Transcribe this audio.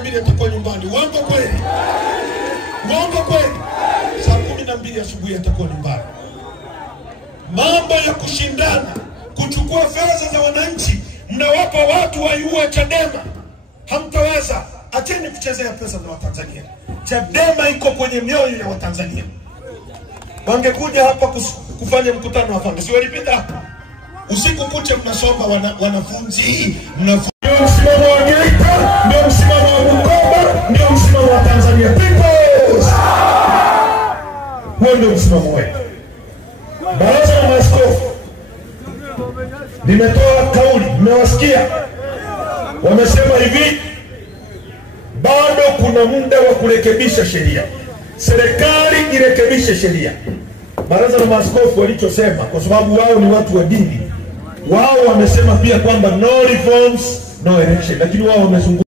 12 atakuwa nyumbani. Uongo kweli? Uongo kweli? Saa 12 asubuhi atakuwa nyumbani. Mambo ya kushindana, kuchukua fedha za wananchi, mnawapa watu waiue Chadema. Hamtaweza. Acheni kuchezea pesa za Watanzania. Chadema iko kwenye mioyo ya Watanzania. Wangekuja hapa kufanya mkutano hapa, si walipita hapa? Usiku kucha mnasoma wanafunzi, mnafanya msimamo wa Geita, ndio msimamo wa Bukoba, ndio msimamo wa Tanzania peoples. Huo ndio msimamo wetu. Baraza la Maaskofu limetoa kauli, mmewasikia? Wamesema hivi, bado kuna muda wa kurekebisha sheria. Serikali irekebishe sheria. Baraza la Maaskofu walichosema, kwa sababu wao ni watu wa dini, wao wamesema pia kwamba no reforms no election, lakini wao wamezungumza